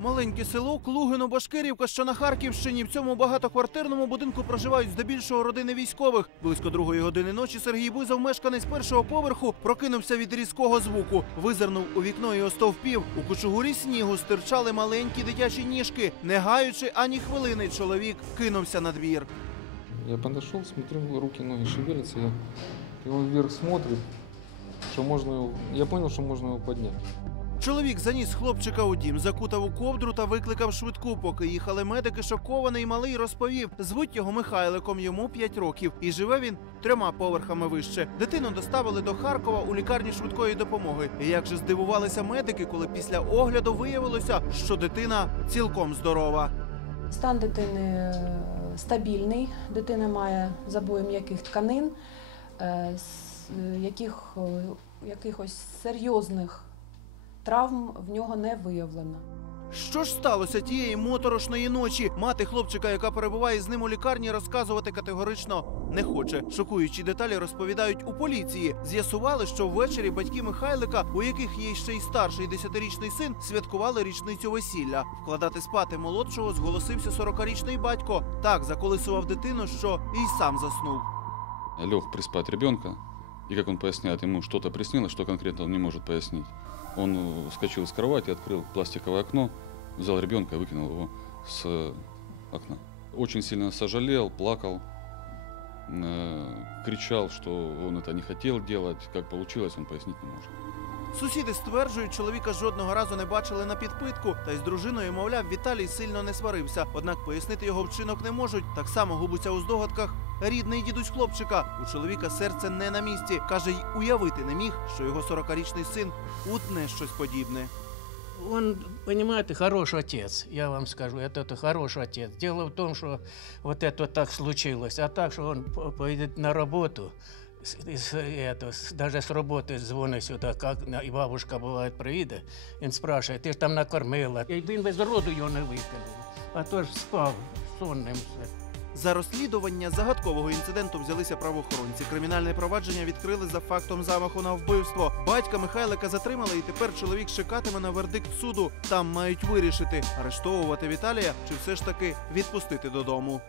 Маленьке село Клугино-Башкирівка, що на Харківщині. В цьому багатоквартирному будинку проживають здебільшого родини військових. Близько другої години ночі Сергій Бузов, мешканець першого поверху, прокинувся від різкого звуку. Визирнув у вікно і остовпів. У кучугурі снігу стирчали маленькі дитячі ніжки. Не гаючи ані хвилини, чоловік кинувся на двір. Я подошел, смотрю, руки, ноги шевелятся. Я, и он вверх смотрит, что можно его... Я понял, что можно его поднять. Чоловік заніс хлопчика у дім, закутав у ковдру та викликав швидку. Поки їхали медики, шокований малий розповів. Звуть його Михайликом, йому 5 років, і живе він трьома поверхами вище. Дитину доставили до Харкова у лікарні швидкої допомоги. І як же здивувалися медики, коли після огляду виявилося, що дитина цілком здорова. Стан дитини е, стабільний. Дитина має забої м'яких тканин, е, е, яких, якихось серйозних травм в нього не виявлено. Що ж сталося тієї моторошної ночі? Мати хлопчика, яка перебуває з ним у лікарні, розказувати категорично не хоче. Шокуючі деталі розповідають у поліції. З'ясували, що ввечері батьки Михайлика, у яких є ще й старший десятирічний син, святкували річницю весілля. Вкладати спати молодшого зголосився 40-річний батько. Так заколисував дитину, що і сам заснув. лег приспать ребенка, и как он поясняет, ему что-то приснилось, что конкретно он не может пояснить. Он э, вскочил с кровати, открыл пластиковое окно, взял ребенка и выкинул его с э, окна. Очень сильно сожалел, плакал, э, кричал, что он это не хотел делать. Как получилось, он пояснить не может. Сусіди стверджують, чоловіка жодного разу не бачили на підпитку, та й з дружиною, мовляв, Віталій сильно не сварився. Однак пояснити його вчинок не можуть. Так само губиться у здогадках рідний дідусь хлопчика. У чоловіка серце не на місці. каже, й уявити не міг, що його 40-річний син утне щось подібне. Он, понимаете, хороший отец, я вам скажу, это, это хороший отец. Дело в том, что вот это вот так случилось, а так, что он по- поедет на работу, с- с- это, с- даже с работы звонит сюда, как на- и бабушка бывает приїде, він спрашивает, ти ж там накормила. І він без роду його не викинув, а то ж спав сонним все. За розслідування загадкового інциденту взялися правоохоронці. Кримінальне провадження відкрили за фактом замаху на вбивство. Батька Михайлика затримали, і тепер чоловік чекатиме на вердикт суду. Там мають вирішити, арештовувати Віталія чи все ж таки відпустити додому.